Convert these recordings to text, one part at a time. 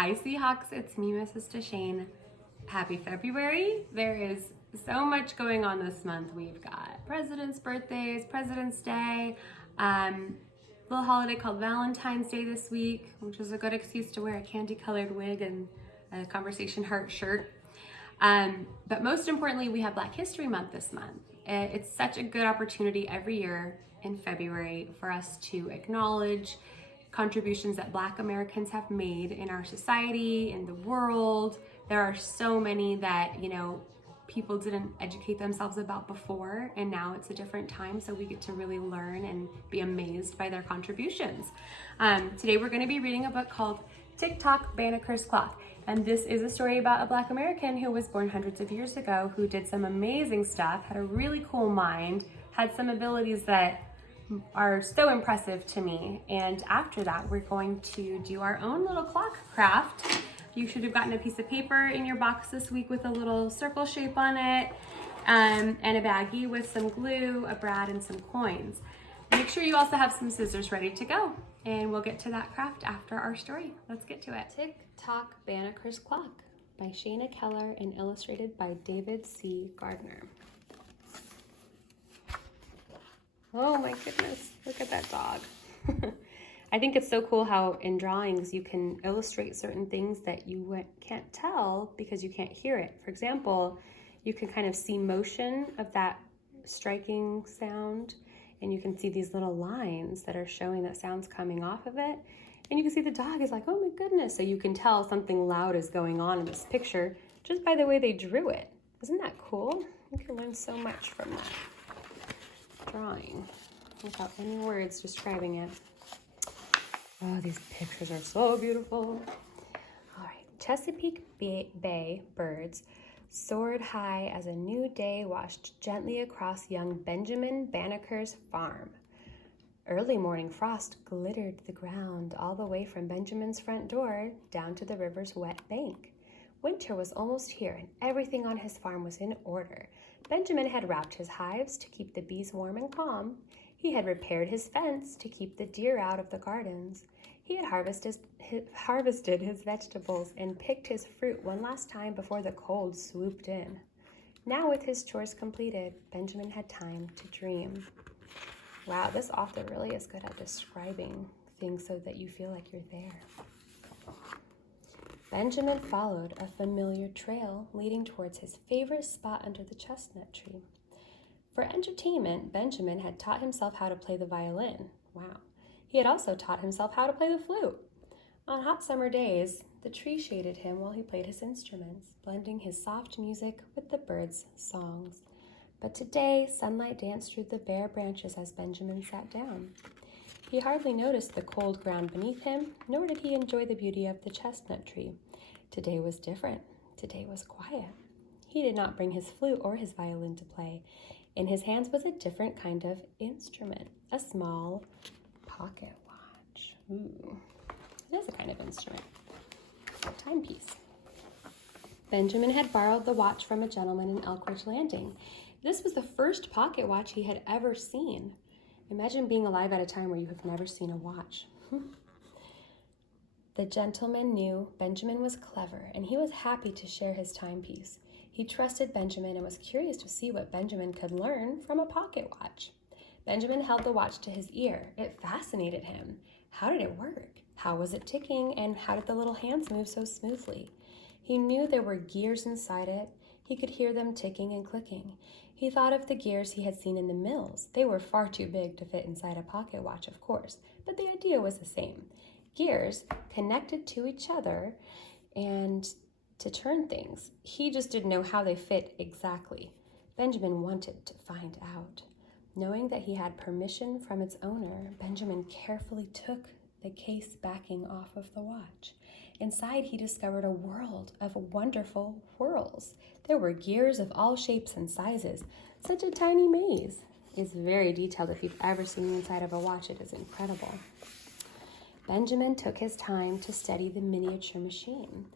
Hi Seahawks, it's me, Mrs. Deshane. Happy February. There is so much going on this month. We've got president's birthdays, President's Day, little holiday called Valentine's Day this week, which is a good excuse to wear a candy-colored wig and a conversation heart shirt. But most importantly, we have Black History Month this month. It's such a good opportunity every year in February for us to acknowledge contributions that Black Americans have made in our society, in the world. There are so many that, people didn't educate themselves about before, and now it's a different time, so we get to really learn and be amazed by their contributions. Today we're going to be reading a book called Tick-Tock, Banneker's Clock, and this is a story about a Black American who was born hundreds of years ago, who did some amazing stuff, had a really cool mind, had some abilities that are so impressive to me. And after that, we're going to do our own little clock craft. You should have gotten a piece of paper in your box this week with a little circle shape on it, and a baggie with some glue, a brad, and some coins. Make sure you also have some scissors ready to go, and we'll get to that craft after our story. Let's get to it. Tick-Tock, Banneker's Clock by Shayna Keller and illustrated by David C. Gardner. Oh my goodness, look at that dog. I think it's so cool how in drawings you can illustrate certain things that you can't tell because you can't hear it. For example, you can kind of see motion of that striking sound, and you can see these little lines that are showing that sound's coming off of it. And you can see the dog is like, oh my goodness. So you can tell something loud is going on in this picture just by the way they drew it. Isn't that cool? You can learn so much from that drawing without any words describing it. Oh, these pictures are so beautiful. All right, Chesapeake Bay birds soared high as a new day washed gently across young Benjamin Banneker's farm. Early morning frost glittered the ground all the way from Benjamin's front door down to the river's wet bank. Winter was almost here, and everything on his farm was in order. Benjamin had wrapped his hives to keep the bees warm and calm. He had repaired his fence to keep the deer out of the gardens. He had harvested his vegetables and picked his fruit one last time before the cold swooped in. Now, with his chores completed, Benjamin had time to dream. Wow, this author really is good at describing things so that you feel like you're there. Benjamin followed a familiar trail leading towards his favorite spot under the chestnut tree. For entertainment, Benjamin had taught himself how to play the violin. Wow. He had also taught himself how to play the flute. On hot summer days, the tree shaded him while he played his instruments, blending his soft music with the birds' songs. But today, sunlight danced through the bare branches as Benjamin sat down. He hardly noticed the cold ground beneath him, nor did he enjoy the beauty of the chestnut tree. Today was different. Today was quiet. He did not bring his flute or his violin to play. In his hands was a different kind of instrument, a small pocket watch. Ooh, it is a kind of instrument, a timepiece. Benjamin had borrowed the watch from a gentleman in Elkridge Landing. This was the first pocket watch he had ever seen. Imagine being alive at a time where you have never seen a watch. The gentleman knew Benjamin was clever, and he was happy to share his timepiece. He trusted Benjamin and was curious to see what Benjamin could learn from a pocket watch. Benjamin held the watch to his ear. It fascinated him. How did it work? How was it ticking, and how did the little hands move so smoothly? He knew there were gears inside it. He could hear them ticking and clicking. He thought of the gears he had seen in the mills. They were far too big to fit inside a pocket watch, of course, but the idea was the same. Gears connected to each other and to turn things. He just didn't know how they fit exactly. Benjamin wanted to find out. Knowing that he had permission from its owner, Benjamin carefully took the case backing off of the watch. Inside, he discovered a world of wonderful whirls. There were gears of all shapes and sizes. Such a tiny maze. It's very detailed. If you've ever seen the inside of a watch, it is incredible. Benjamin took his time to study the miniature machine.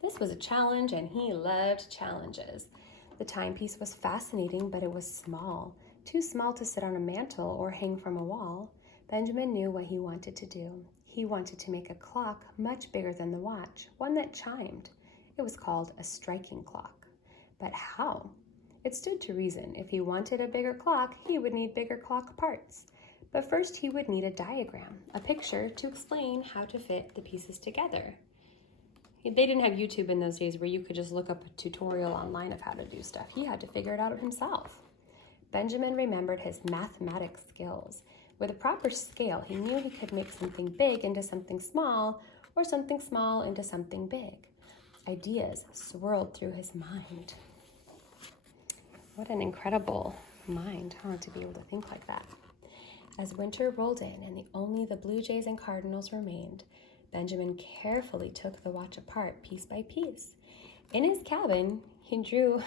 This was a challenge, and he loved challenges. The timepiece was fascinating, but it was small. Too small to sit on a mantle or hang from a wall. Benjamin knew what he wanted to do. He he wanted to make a clock much bigger than the watch, one that chimed. It was called a striking clock. But how? It stood to reason if he wanted a bigger clock, he would need bigger clock parts. But first he would need a diagram, a picture to explain how to fit the pieces together. They didn't have YouTube in those days where you could just look up a tutorial online of how to do stuff. He had to figure it out himself. Benjamin remembered his mathematics skills. With a proper scale, he knew he could make something big into something small, or something small into something big. Ideas swirled through his mind. What an incredible mind, huh, to be able to think like that. As winter rolled in and only the blue jays and cardinals remained, Benjamin carefully took the watch apart piece by piece. In his cabin, he drew,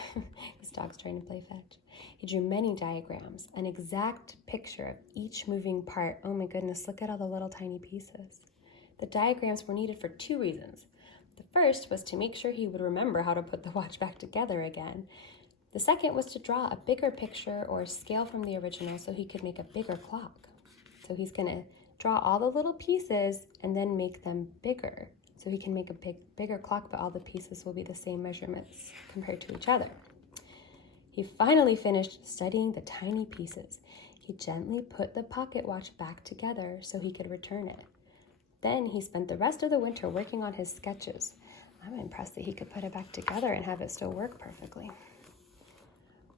his dog's trying to play fetch. He drew many diagrams, an exact picture of each moving part. Oh my goodness, look at all the little tiny pieces. The diagrams were needed for two reasons. The first was to make sure he would remember how to put the watch back together again. The second was to draw a bigger picture or scale from the original so he could make a bigger clock. So he's going to draw all the little pieces and then make them bigger. So he can make a bigger clock, but all the pieces will be the same measurements compared to each other. He finally finished studying the tiny pieces. He gently put the pocket watch back together so he could return it. Then he spent the rest of the winter working on his sketches. I'm impressed that he could put it back together and have it still work perfectly.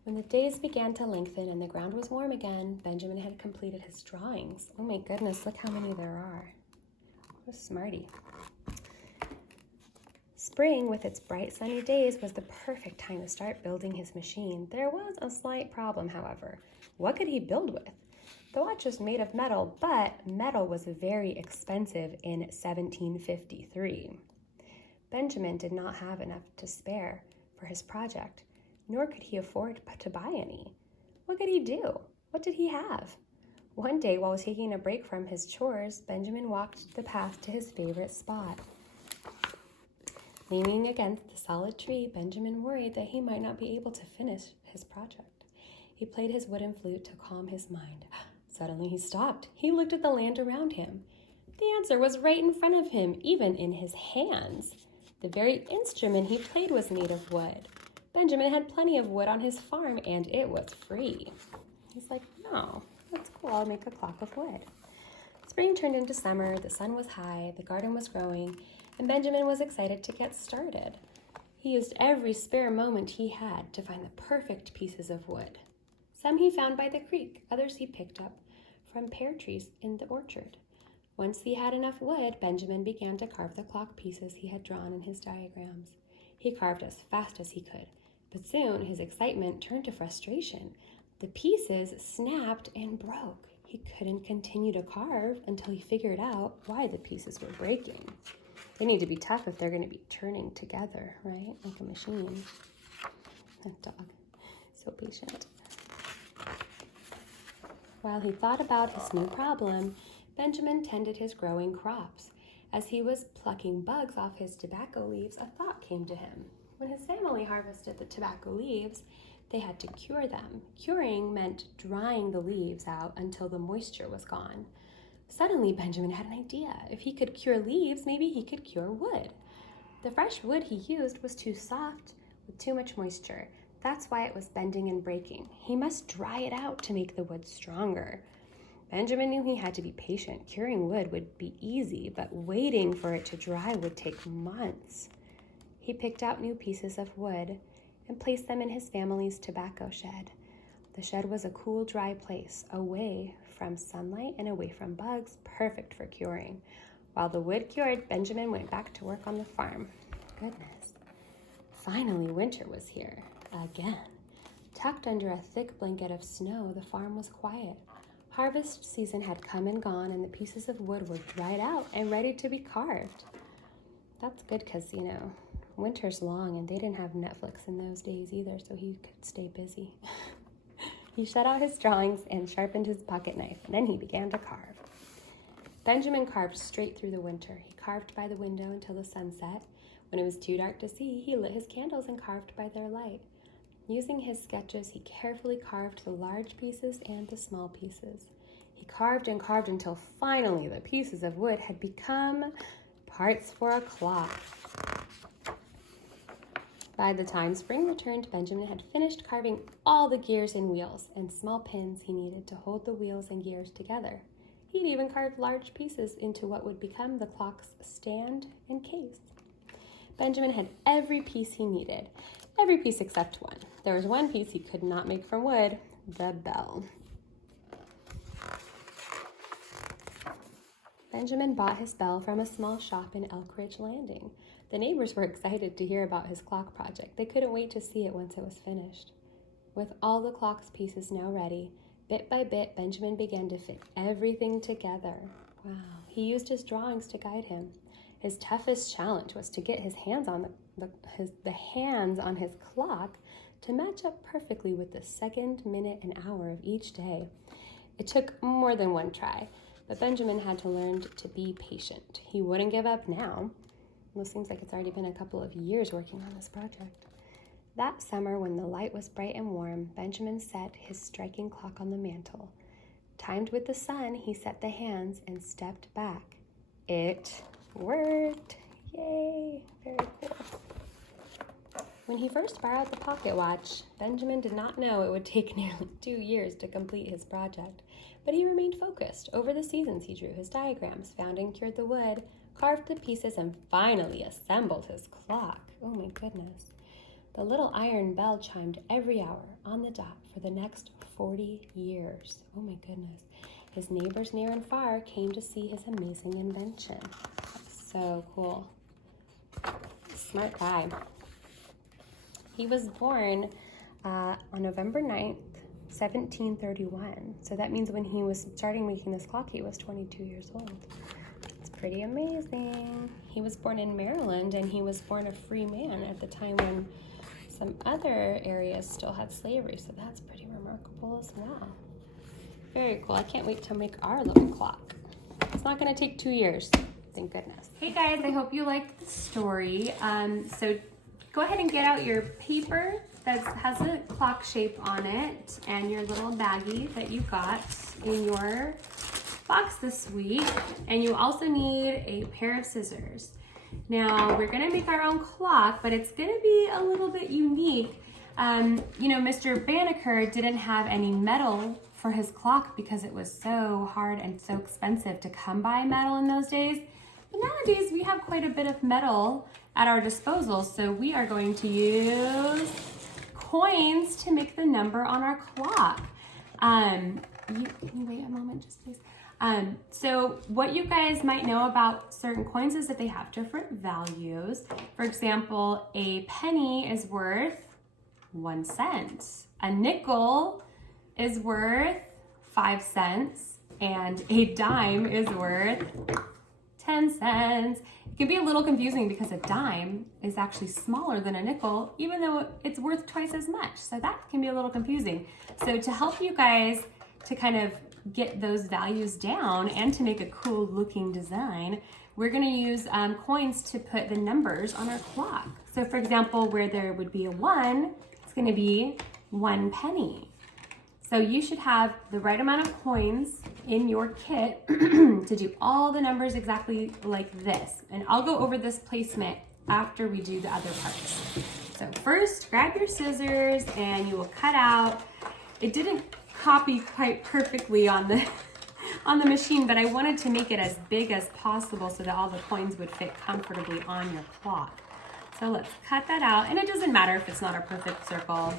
When the days began to lengthen and the ground was warm again, Benjamin had completed his drawings. Oh my goodness, look how many there are. What a smarty. Spring, with its bright sunny days, was the perfect time to start building his machine. There was a slight problem, however. What could he build with? The watch was made of metal, but metal was very expensive in 1753. Benjamin did not have enough to spare for his project, nor could he afford to buy any. What could he do? What did he have? One day, while taking a break from his chores, Benjamin walked the path to his favorite spot. Leaning against the solid tree, Benjamin worried that he might not be able to finish his project. He played his wooden flute to calm his mind. Suddenly he stopped. He looked at the land around him. The answer was right in front of him, even in his hands. The very instrument he played was made of wood. Benjamin had plenty of wood on his farm, and it was free. He's like, no, that's cool. I'll make a clock of wood. Spring turned into summer. The sun was high. The garden was growing, and Benjamin was excited to get started. He used every spare moment he had to find the perfect pieces of wood. Some he found by the creek. Others he picked up from pear trees in the orchard. Once he had enough wood, Benjamin began to carve the clock pieces he had drawn in his diagrams. He carved as fast as he could, but soon his excitement turned to frustration. The pieces snapped and broke. He couldn't continue to carve until he figured out why the pieces were breaking. They need to be tough if they're going to be turning together, right? Like a machine. That dog, so patient. While he thought about his new problem, Benjamin tended his growing crops. As he was plucking bugs off his tobacco leaves, a thought came to him. When his family harvested the tobacco leaves, they had to cure them. Curing meant drying the leaves out until the moisture was gone. Suddenly, Benjamin had an idea. If he could cure leaves, maybe he could cure wood. The fresh wood he used was too soft with too much moisture. That's why it was bending and breaking. He must dry it out to make the wood stronger. Benjamin knew he had to be patient. Curing wood would be easy, but waiting for it to dry would take months. He picked out new pieces of wood and placed them in his family's tobacco shed. The shed was a cool, dry place, away from sunlight and away from bugs, perfect for curing. While the wood cured, Benjamin went back to work on the farm. Goodness. Finally, winter was here. Again. Tucked under a thick blanket of snow, the farm was quiet. Harvest season had come and gone, and the pieces of wood were dried out and ready to be carved. That's good because, winter's long, and they didn't have Netflix in those days either, so he could stay busy. He shut out his drawings and sharpened his pocket knife, and then he began to carve. Benjamin carved straight through the winter. He carved by the window until the sun set. When it was too dark to see, he lit his candles and carved by their light. Using his sketches, he carefully carved the large pieces and the small pieces. He carved and carved until finally the pieces of wood had become parts for a clock. By the time spring returned, Benjamin had finished carving all the gears and wheels and small pins he needed to hold the wheels and gears together. He'd even carved large pieces into what would become the clock's stand and case. Benjamin had every piece he needed, every piece except one. There was one piece he could not make from wood, the bell. Benjamin bought his bell from a small shop in Elk Ridge Landing. The neighbors were excited to hear about his clock project. They couldn't wait to see it once it was finished. With all the clock's pieces now ready, bit by bit, Benjamin began to fit everything together. Wow. He used his drawings to guide him. His toughest challenge was to get his hands on the hands on his clock to match up perfectly with the second, minute, and hour of each day. It took more than one try, but Benjamin had to learn to be patient. He wouldn't give up now. Well, it seems like it's already been a couple of years working on this project. That summer, when the light was bright and warm, Benjamin set his striking clock on the mantle. Timed with the sun, he set the hands and stepped back. It worked! Yay! Very cool. When he first borrowed the pocket watch, Benjamin did not know it would take nearly 2 years to complete his project, but he remained focused. Over the seasons, he drew his diagrams, found and cured the wood, carved the pieces, and finally assembled his clock. Oh my goodness. The little iron bell chimed every hour on the dot for the next 40 years. Oh my goodness. His neighbors near and far came to see his amazing invention. That's so cool. Smart guy. He was born on November 9th, 1731. So that means when he was starting making this clock, he was 22 years old. It's pretty amazing. He was born in Maryland, and he was born a free man at the time when some other areas still had slavery. So that's pretty remarkable as well. Very cool. I can't wait to make our little clock. It's not going to take 2 years. Thank goodness. Hey guys, I hope you liked the story. So go ahead and get out your paper that has a clock shape on it and your little baggie that you got in your box this week. And you also need a pair of scissors. Now we're gonna make our own clock, but it's gonna be a little bit unique. You know, Mr. Banneker didn't have any metal for his clock because it was so hard and so expensive to come by metal in those days. But nowadays we have quite a bit of metal at our disposal, so we are going to use coins to make the number on our clock. Can you wait a moment just please? So what you guys might know about certain coins is that they have different values. For example, a penny is worth 1 cent. A nickel is worth 5 cents, and a dime is worth 10 cents. It can be a little confusing because a dime is actually smaller than a nickel, even though it's worth twice as much. So that can be a little confusing. So to help you guys to kind of get those values down and to make a cool looking design, we're gonna use coins to put the numbers on our clock. So for example, where there would be a 1, it's gonna be 1 penny. So you should have the right amount of coins in your kit to do all the numbers exactly like this. And I'll go over this placement after we do the other parts. So first, grab your scissors and you will cut out. It didn't copy quite perfectly on the machine, but I wanted to make it as big as possible so that all the coins would fit comfortably on your clock. So let's cut that out. And it doesn't matter if it's not a perfect circle.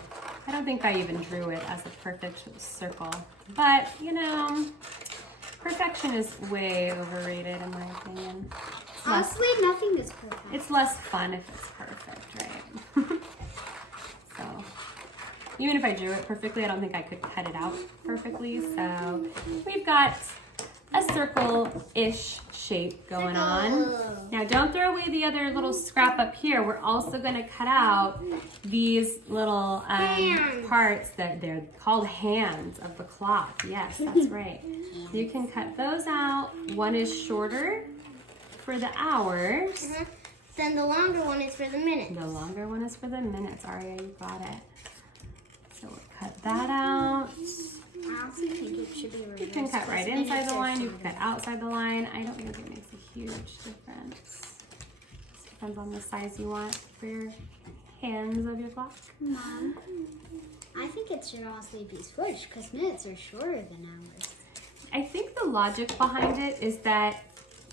I don't think I even drew it as a perfect circle, but you know, perfection is way overrated in my opinion. Honestly, nothing is perfect. It's less fun if it's perfect, right? So even if I drew it perfectly, I don't think I could cut it out perfectly. So we've got a circle-ish shape going on. Now don't throw away the other little scrap up here. We're also going to cut out these little parts that they're called hands of the clock. Yes, that's right. You can cut those out. One is shorter for the hours. Then the longer one is for the minutes. The longer one is for the minutes. Aria, you got it. So we'll cut that out. I also think it should be reversed. You can cut right inside the line, you can cut outside the line. I don't think it makes a huge difference. It depends on the size you want for your hands of your clock. Mom, I think it should also be switched because minutes are shorter than hours. I think the logic behind it is that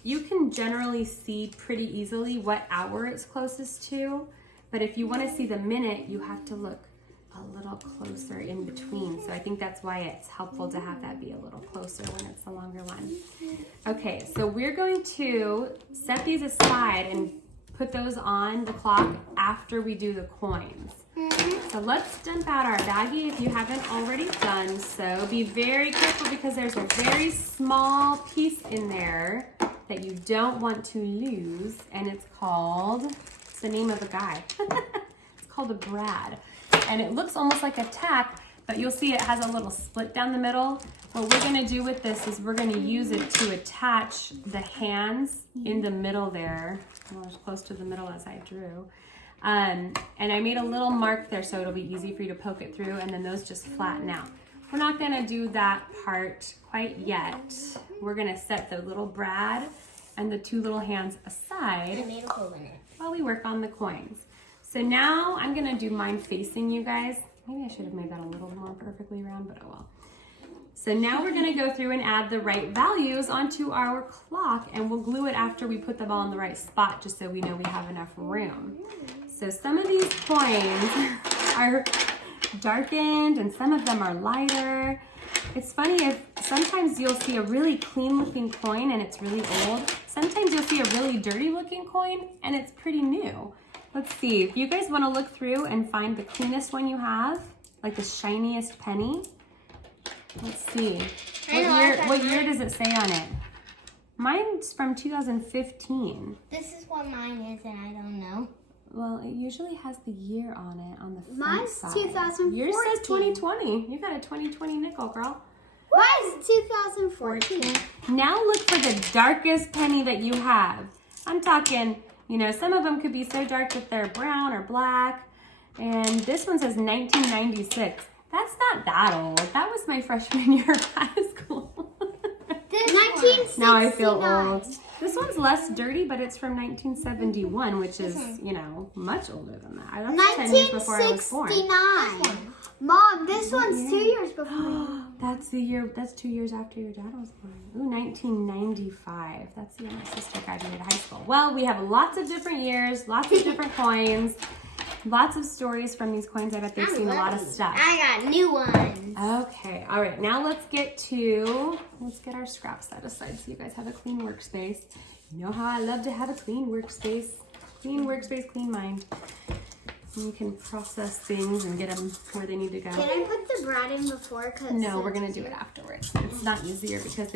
you can generally see pretty easily what hour it's closest to, but if you want to see the minute, you have to look a little closer in between. So I think that's why it's helpful to have that be a little closer when it's the longer one. Okay, so we're going to set these aside and put those on the clock after we do the coins. So let's dump out our baggie if you haven't already done so. Be very careful because there's a very small piece in there that you don't want to lose, and it's the name of a guy. It's called a brad. And it looks almost like a tack, but you'll see it has a little split down the middle. What we're gonna do with this is we're gonna use it to attach the hands in the middle there, well, as close to the middle as I drew. And I made a little mark there so it'll be easy for you to poke it through, and then those just flatten out. We're not gonna do that part quite yet. We're gonna set the little brad and the two little hands aside I made a hole in it. while we work on the coins. So now I'm gonna do mine facing you guys. Maybe I should have made that a little more perfectly round, but oh well. So now we're gonna go through and add the right values onto our clock, and we'll glue it after we put them all in the right spot just so we know we have enough room. So some of these coins are darkened and some of them are lighter. It's funny, if sometimes you'll see a really clean looking coin and it's really old. Sometimes you'll see a really dirty looking coin and it's pretty new. Let's see, if you guys want to look through and find the cleanest one you have, like the shiniest penny. Let's see. What year does it say on it? Mine's from 2015. This is what mine is, and I don't know. Well, it usually has the year on it on the front Mine's side. 2014. Yours says 2020. You got a 2020 nickel, girl. Mine's 2014. Now look for the darkest penny that you have. I'm talking, you know, some of them could be so dark that they're brown or black. And this one says 1996. That's not that old. That was my freshman year of high school. 1969. Now I feel old. This one's less dirty, but it's from 1971, which is, you know, much older than that. That's 10 years before I was born. 1969. Mom, this one's 2 years before. That's 2 years after your dad was born. Ooh, 1995. That's the year my sister graduated high school. Well, we have lots of different years, lots of different coins, lots of stories from these coins. I bet they've seen a lot of stuff. I got new ones. Okay, all right, now let's get our scraps set aside so you guys have a clean workspace. You know how I love to have a clean workspace. Clean workspace, clean mind. And you can process things and get them where they need to go. Can I put the bread in before? No, we're gonna do it afterwards. It's not easier because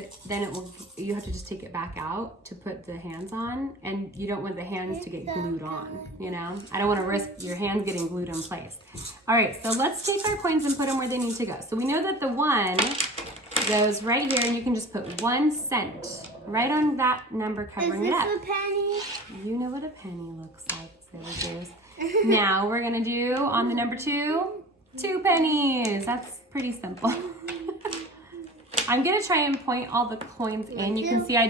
you have to just take it back out to put the hands on, and you don't want the hands to get glued on, you know? I don't wanna risk your hands getting glued in place. All right, so let's take our coins and put them where they need to go. So we know that the one goes right here, and you can just put 1 cent right on that number covering it up. Is this a penny? You know what a penny looks like, silly goose. Now we're gonna do on the number 2 pennies. That's pretty simple. I'm gonna try and point all the coins in. You can see I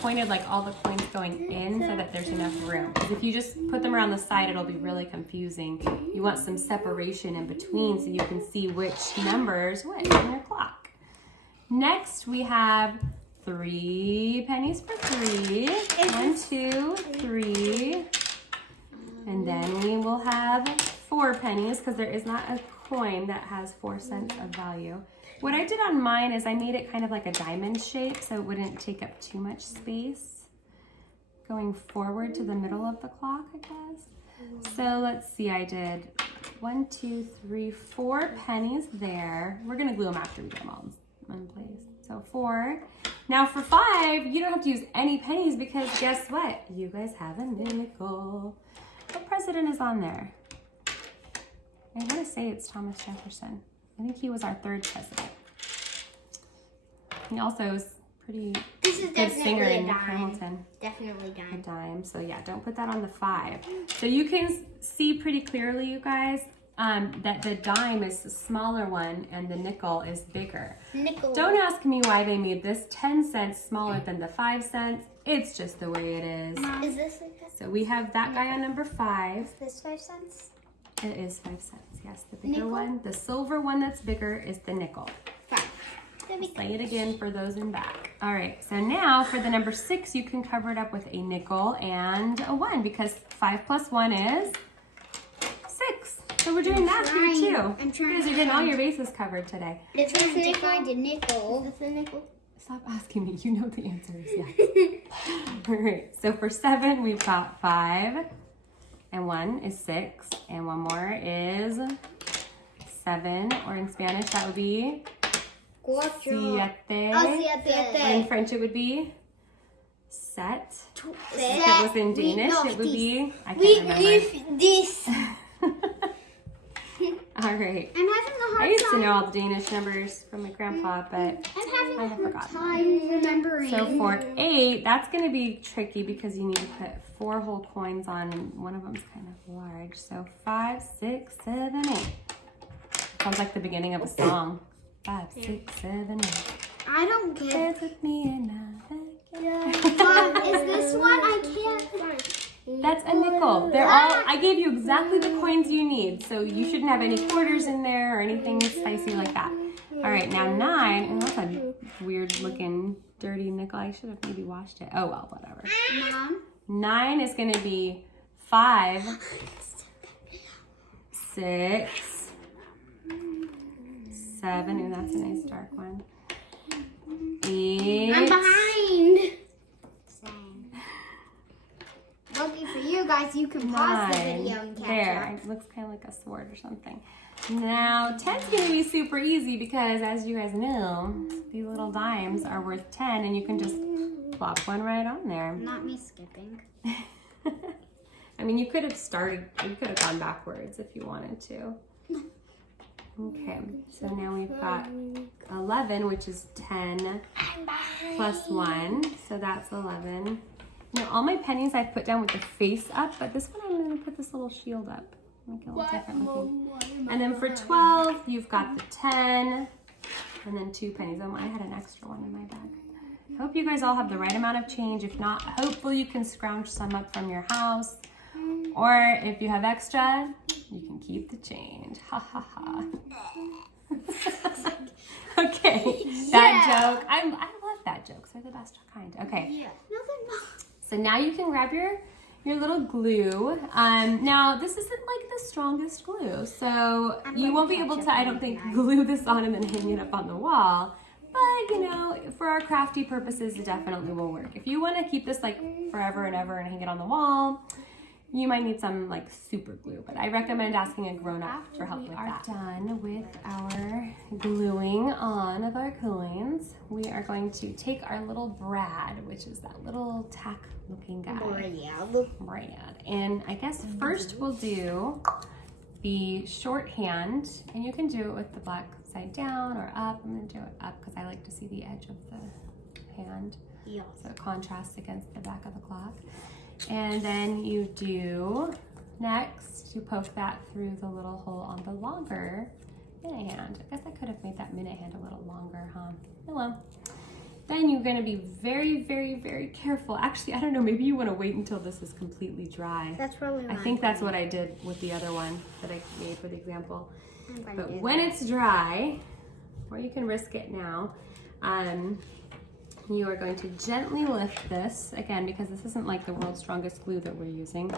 pointed like all the coins going in so that there's enough room. Because if you just put them around the side, it'll be really confusing. You want some separation in between so you can see which numbers which on your clock. Next we have 3 pennies for 3. 1, 2, 3. And then we will have 4 pennies because there is not a coin that has 4 cents of value. What I did on mine is I made it kind of like a diamond shape so it wouldn't take up too much space going forward to the middle of the clock, I guess. So let's see, I did 1, 2, 3, 4 pennies there. We're gonna glue them after we get them all in place. So 4. Now for 5, you don't have to use any pennies because guess what? You guys have a nickel. What president is on there? I want to say it's Thomas Jefferson. I think he was our 3rd president. He also is pretty good singer in Hamilton. Definitely A dime. So yeah, don't put that on the 5. So you can see pretty clearly, you guys, that the dime is the smaller one and the nickel is bigger. Nickel. Don't ask me why they made this 10 cents smaller than the 5 cents. It's just the way it is. Is this like this? So we have that guy on number 5. Is this 5 cents? It is 5 cents, yes. The bigger Nickel? one, the silver one that's bigger is the nickel. 5. Say it again for those in back. All right, so now for the number 6, you can cover it up with a nickel and a 1 because 5 plus 1 is 6. So we're doing that here too. I'm trying. Because you're getting all your bases covered today. I'm trying to find a nickel. Is this a nickel? Stop asking me. You know the answer is yes. All right, so for 7, we've got 5. And 1 is 6. And one more is 7. Or in Spanish, that would be siete. In French, it would be set. If it was in Danish, it would be, I can't remember. This. All right. I'm having a I hard used to time. know all the Danish numbers from my grandpa, but I'm having I a have hard forgotten. time remembering. So for 8, that's going to be tricky because you need to put 4 whole coins on, and one of them's kind of large. So 5, 6, 7, 8. Sounds like the beginning of a song. 5, 6, 7, 8. I don't get. Dance with me and Mom, is this one? I can't. That's a nickel. They're all, I gave you exactly the coins you need, so you shouldn't have any quarters in there or anything spicy like that. All right, now 9, and that's a weird looking dirty nickel. I should have maybe washed it. Oh well, whatever. Mom. 9 is going to be 5, 6, 7, and that's a nice dark one. 8. I'm behind. Lucky for you guys, you can pause the 9. video and catch There, up. it looks kind of like a sword or something. Now, 10's going to be super easy because, as you guys know, these little dimes are worth 10, and you can just plop one right on there. Not me skipping. I mean, you could have gone backwards if you wanted to. Okay, so now we've got 11, which is 10 plus 1, so that's 11. Now, all my pennies I've put down with the face up, but this one I'm going to put this little shield up. Make it a little different looking. And then for 12, you've got the 10, and then 2 pennies. Oh, I had an extra one in my bag. I hope you guys all have the right amount of change. If not, hopefully you can scrounge some up from your house. Or if you have extra, you can keep the change. Ha ha ha. Okay, that joke. I love that jokes. They're the best kind. Okay. Yeah. No, they're not. So now you can grab your little glue. Now this isn't like the strongest glue, so you won't be able to, I don't think, glue this on and then hang it up on the wall. But you know, for our crafty purposes, it definitely will work. If you want to keep this like forever and ever and hang it on the wall, you might need some like super glue, but I recommend asking a grown-up for help with that. We are done with our gluing on of our coins. We are going to take our little brad, which is that little tack looking guy. Brad. And I guess first we'll do the shorthand, and you can do it with the black side down or up. I'm gonna do it up because I like to see the edge of the hand. Yeah. So it contrasts against the back of the clock. And then you do, next, you poke that through the little hole on the longer minute hand. I guess I could have made that minute hand a little longer, huh? Oh well. Then you're gonna be very, very, very careful. Actually, I don't know, maybe you wanna wait until this is completely dry. That's probably I think that's what I did with the other one that I made for the example. But when it's dry, or you can risk it now, you are going to gently lift this, again, because this isn't like the world's strongest glue that we're using,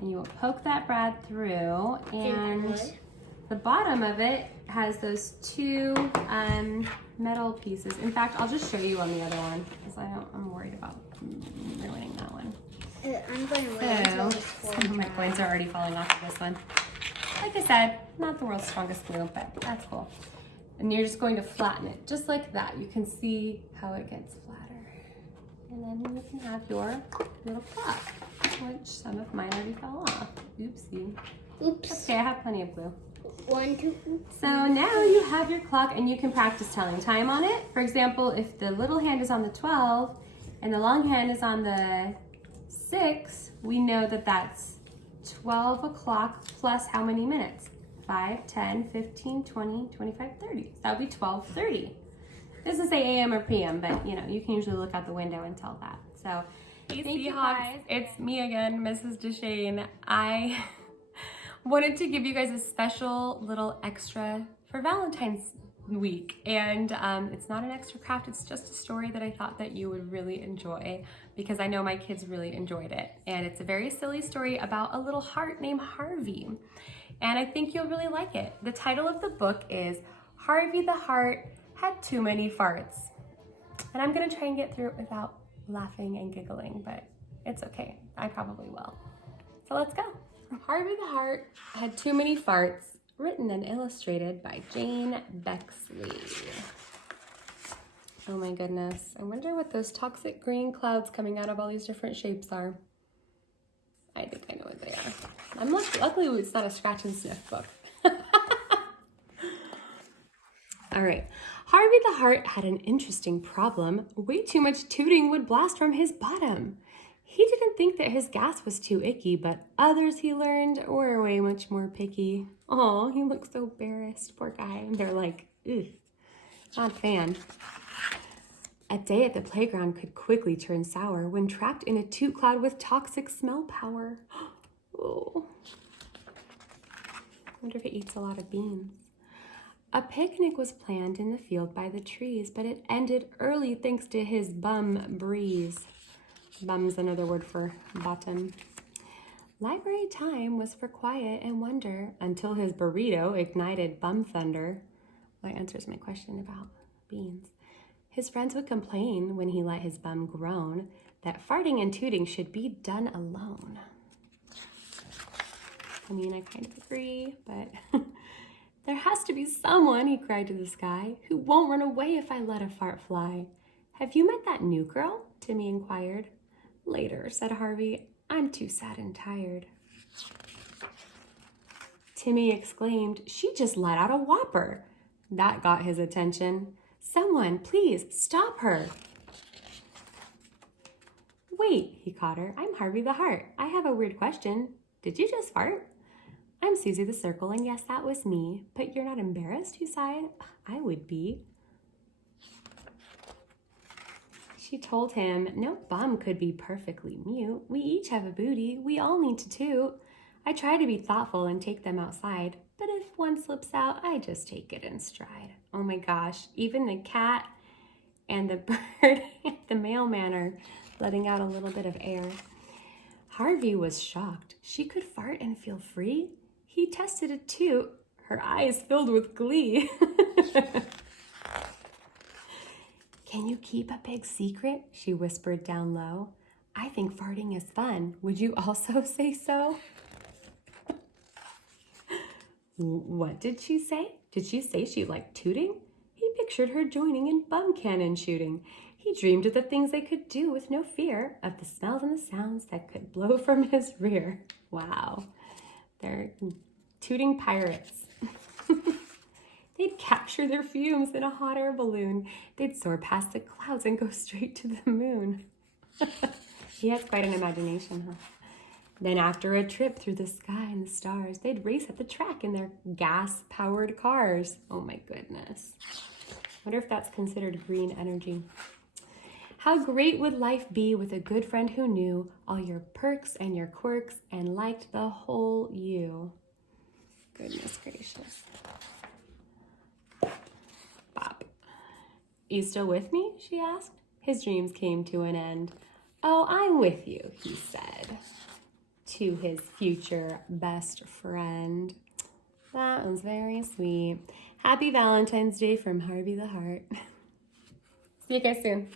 and you will poke that brad through, and the bottom of it has those 2 metal pieces. In fact, I'll just show you on the other one, because I'm worried about ruining that one. I'm going to wait until this Some of my coins are already falling off of this one. Like I said, not the world's strongest glue, but that's cool. And you're just going to flatten it, just like that. You can see how it gets flatter. And then you can have your little clock, which some of mine already fell off. Oopsie. Oops. Okay, I have plenty of glue. 1, 2. So now you have your clock, and you can practice telling time on it. For example, if the little hand is on the 12 and the long hand is on the 6, we know that that's 12 o'clock plus how many minutes? 5, 10, 15, 20, 25, 30. So that would be 12:30. This doesn't say AM or PM, but you know, you can usually look out the window and tell that. So, hey Seahawks, it's me again, Mrs. Deshane. I wanted to give you guys a special little extra for Valentine's week. And it's not an extra craft, it's just a story that I thought that you would really enjoy because I know my kids really enjoyed it. And it's a very silly story about a little heart named Harvey. And I think you'll really like it. The title of the book is Harvey the Heart Had Too Many Farts. And I'm gonna try and get through it without laughing and giggling, but it's okay. I probably will. So let's go. Harvey the Heart Had Too Many Farts, written and illustrated by Jane Bexley. Oh my goodness. I wonder what those toxic green clouds coming out of all these different shapes are. I think I know what they are. Luckily it's not a scratch and sniff book. All right. Harvey the Heart had an interesting problem. Way too much tooting would blast from his bottom. He didn't think that his gas was too icky, but others, he learned, were way much more picky. Oh, he looked so embarrassed, poor guy. And they're like, ugh, not a fan. A day at the playground could quickly turn sour when trapped in a toot cloud with toxic smell power. Oh. I wonder if it eats a lot of beans. A picnic was planned in the field by the trees, but it ended early thanks to his bum breeze. Bum's another word for bottom. Library time was for quiet and wonder until his burrito ignited bum thunder. Well, that answers my question about beans. His friends would complain when he let his bum groan that farting and tooting should be done alone. I mean, I kind of agree, but there has to be someone, he cried to the sky, who won't run away if I let a fart fly. Have you met that new girl? Timmy inquired. Later, said Harvey. I'm too sad and tired. Timmy exclaimed, she just let out a whopper. That got his attention. Someone, please, stop her. Wait, he caught her. I'm Harvey the Heart. I have a weird question. Did you just fart? I'm Susie the Circle, and yes, that was me. But you're not embarrassed, he sighed. I would be. She told him, no bum could be perfectly mute. We each have a booty. We all need to toot. I try to be thoughtful and take them outside, but if one slips out, I just take it in stride. Oh my gosh, even the cat and the bird and the mailman are letting out a little bit of air. Harvey was shocked. She could fart and feel free? He tested it too. Her eyes filled with glee. Can you keep a big secret? She whispered down low. I think farting is fun. Would you also say so? What did she say? Did she say she liked tooting? He pictured her joining in bum cannon shooting. He dreamed of the things they could do with no fear, of the smells and the sounds that could blow from his rear. Wow, they're tooting pirates. They'd capture their fumes in a hot air balloon. They'd soar past the clouds and go straight to the moon. He has quite an imagination, huh? Then after a trip through the sky and the stars, they'd race at the track in their gas-powered cars. Oh my goodness. Wonder if that's considered green energy. How great would life be with a good friend who knew all your perks and your quirks and liked the whole you. Goodness gracious. Bop. You still with me? She asked. His dreams came to an end. Oh, I'm with you, he said to his future best friend. That was very sweet. Happy Valentine's Day from Harvey the Heart. See you guys soon.